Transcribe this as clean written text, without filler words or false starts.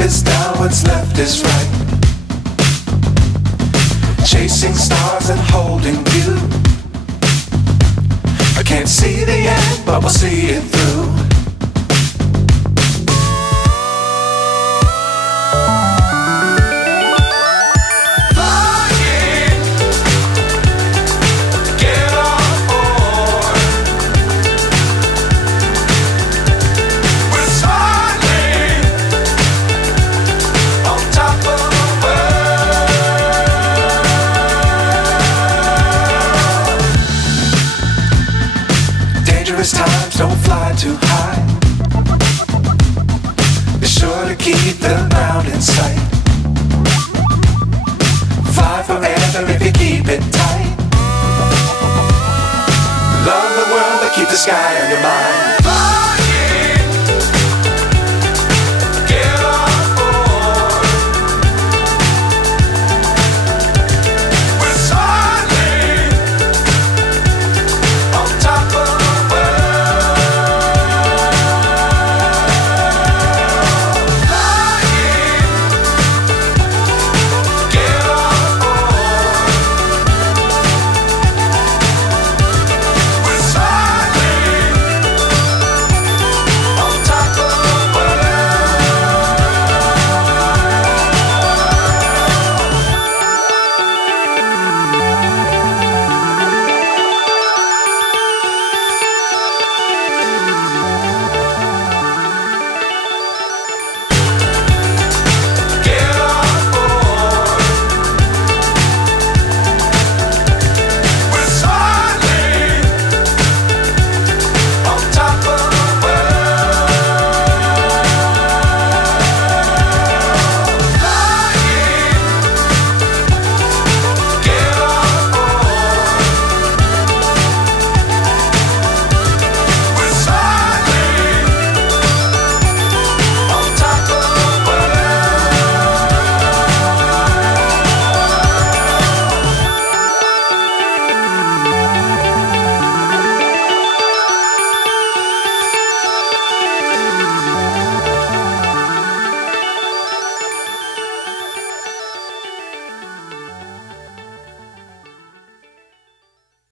is down, what's left is right. Chasing stars and holding you. I can't see the end, but we'll see it through. Dangerous times, don't fly too high. Be sure to keep the ground in sight. Fly forever if you keep it tight. Love the world, but keep the sky